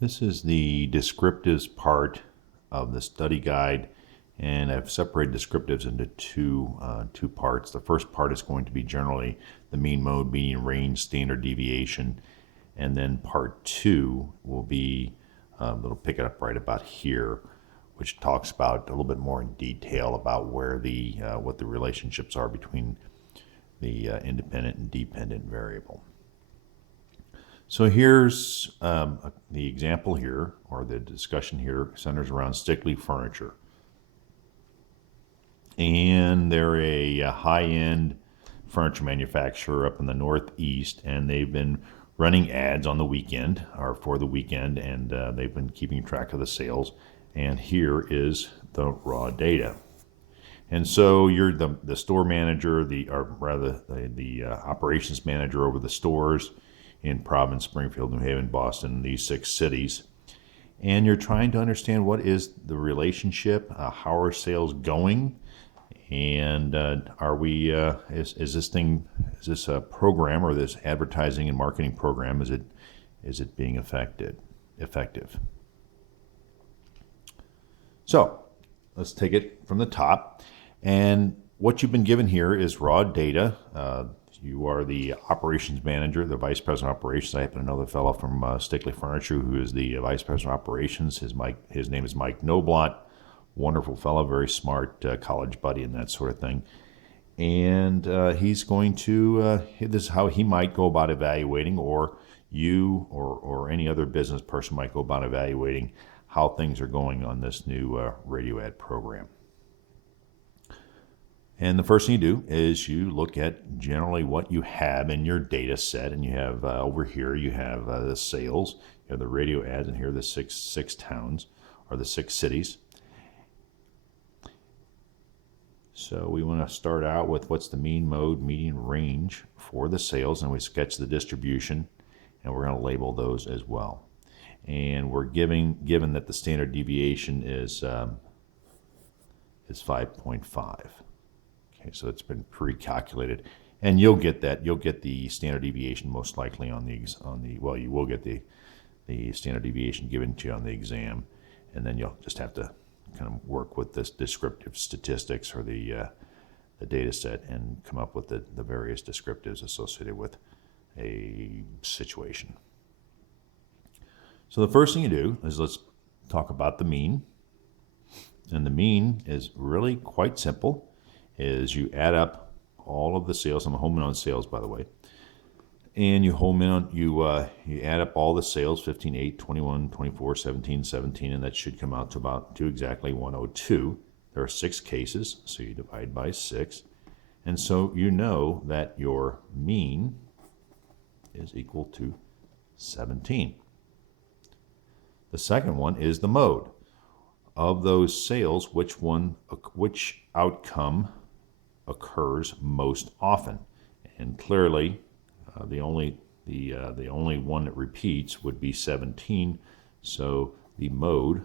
This is the descriptives part of the study guide, and I've separated descriptives into two parts. The first part is going to be generally the mean, mode, median, range, standard deviation, and then part two will be it'll pick it up right about here, which talks about a little bit more in detail about where the what the relationships are between the independent and dependent variable. So here's the example here, or the discussion here, centers around Stickley Furniture. And they're a high-end furniture manufacturer up in the Northeast, and they've been running ads on the weekend, or for the weekend, and they've been keeping track of the sales. And here is the raw data. And so you're the store manager, or rather the operations manager over the stores in Providence, Springfield, New Haven, Boston, these 6 cities. And you're trying to understand what is the relationship, how are sales going, and are we, is this a program, or this advertising and marketing program, is it being effective? So let's take it from the top. And what you've been given here is raw data. You are the operations manager, the vice president of operations. I happen to know the fellow from Stickley Furniture who is the vice president of operations. His name is Mike Noblot. Wonderful fellow, very smart, college buddy and that sort of thing. And he's going to, this is how he might go about evaluating, or you or any other business person might go about evaluating how things are going on this new radio ad program. And the first thing you do is you look at generally what you have in your data set. And you have over here, you have the sales, you have the radio ads, and here are the six towns, or the 6 cities. So we want to start out with what's the mean, mode, median, range for the sales, and we sketch the distribution, and we're going to label those as well. And we're given that the standard deviation is 5.5. Okay, so it's been pre-calculated, and you'll get that. You'll get the standard deviation most likely on the well, you will get the standard deviation given to you on the exam, and then you'll just have to kind of work with this descriptive statistics, or the data set, and come up with the various descriptives associated with a situation. So the first thing you do is let's talk about the mean. And the mean is really quite simple. Is you add up all of the sales. I'm homing on sales, by the way. And you home in on, you add up all the sales, 15, 8, 21, 24, 17, 17, and that should come out to exactly 102. There are 6 cases, so you divide by 6. And so you know that your mean is equal to 17. The second one is the mode. Of those sales, which outcome occurs most often? And clearly, the only one that repeats would be 17. So the mode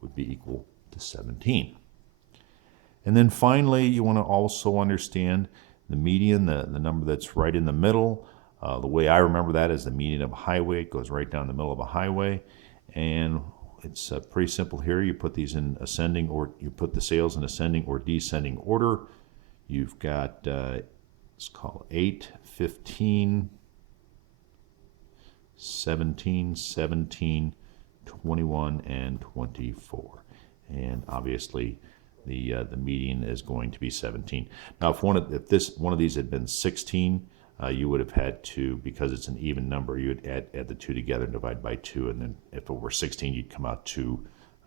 would be equal to 17. And then finally, you want to also understand the median, the number that's right in the middle. The way I remember that is the median of a highway. It goes right down the middle of a highway, and it's pretty simple here. You put these in ascending, or you put the sales in ascending or descending order. You've got, let's call it 8, 15, 17, 17, 21, and 24. And obviously, the median is going to be 17. Now, if one of these had been 16, you would have had to, because it's an even number, you would add the 2 together and divide by 2, and then if it were 16, you'd come out to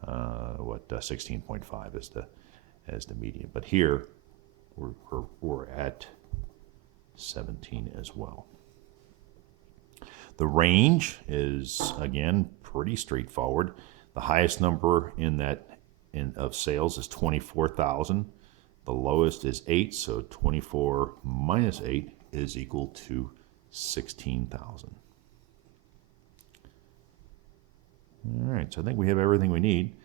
16.5 as the median. But here we're at 17 as well. The range is again pretty straightforward. The highest number of sales is 24,000. The lowest is 8, so 24 minus 8 is equal to 16,000. All right, so I think we have everything we need.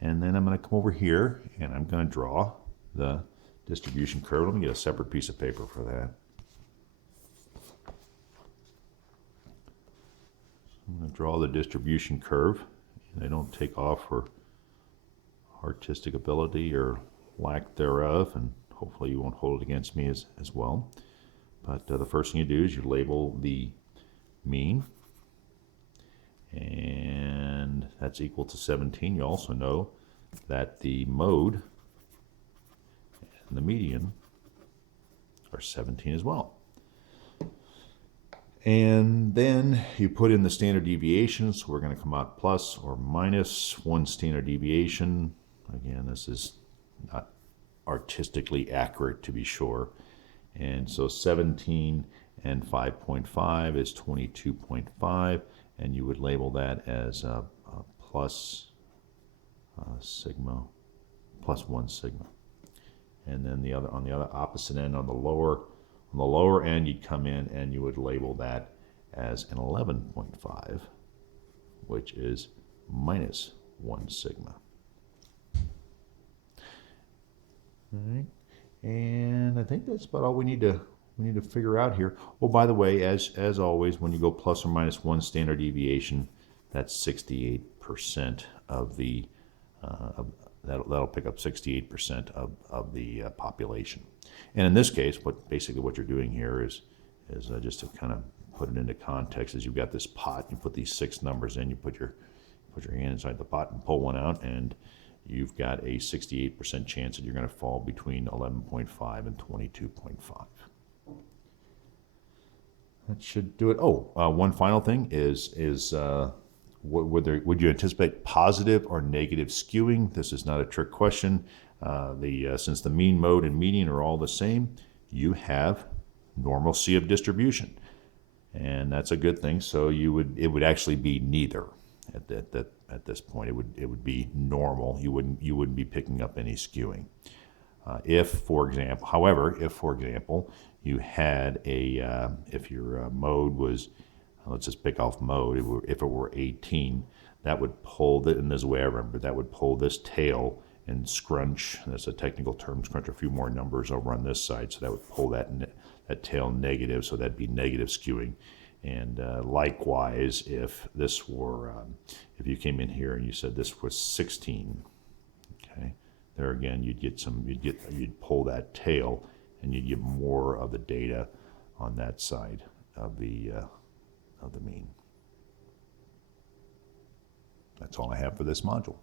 And then I'm going to come over here and I'm going to draw the distribution curve. Let me get a separate piece of paper for that. I'm going draw the distribution curve. They don't take off for artistic ability or lack thereof, and hopefully you won't hold it against me as well. But the first thing you do is you label the mean, and that's equal to 17. You also know that the mode and the median are 17 as well. And then you put in the standard deviation, so we're going to come out plus or minus 1 standard deviation. Again, this is not artistically accurate, to be sure. And so 17 and 5.5 is 22.5, and you would label that as a plus sigma, plus 1 sigma. And then on the other opposite end, on the lower end, you'd come in and you would label that as an 11.5, which is minus 1 sigma. All right, and I think that's about all we need to figure out here. Oh, by the way, as always, when you go plus or minus 1 standard deviation, that's 68% of the that'll pick up 68% of the population. And in this case, basically what you're doing here is just to kind of put it into context, is you've got this pot, you put these 6 numbers in, you put your hand inside the pot and pull one out, and you've got a 68% chance that you're going to fall between 11.5 and 22.5. That should do it. Oh, one final thing is would you anticipate positive or negative skewing? This is not a trick question. Since the mean, mode, and median are all the same, you have normalcy of distribution, and that's a good thing. So it would actually be neither at this point. It would be normal. You wouldn't be picking up any skewing. If, for example, you had if your mode was, let's just pick off mode, if it were 18, that would pull, and this is the way I remember, that would pull this tail and scrunch, that's a technical term, scrunch a few more numbers over on this side, so that would pull that tail negative, so that'd be negative skewing. And likewise, if this were, if you came in here and you said this was 16, okay, there again you'd pull that tail, and you'd get more of the data on that side of the mean. That's all I have for this module.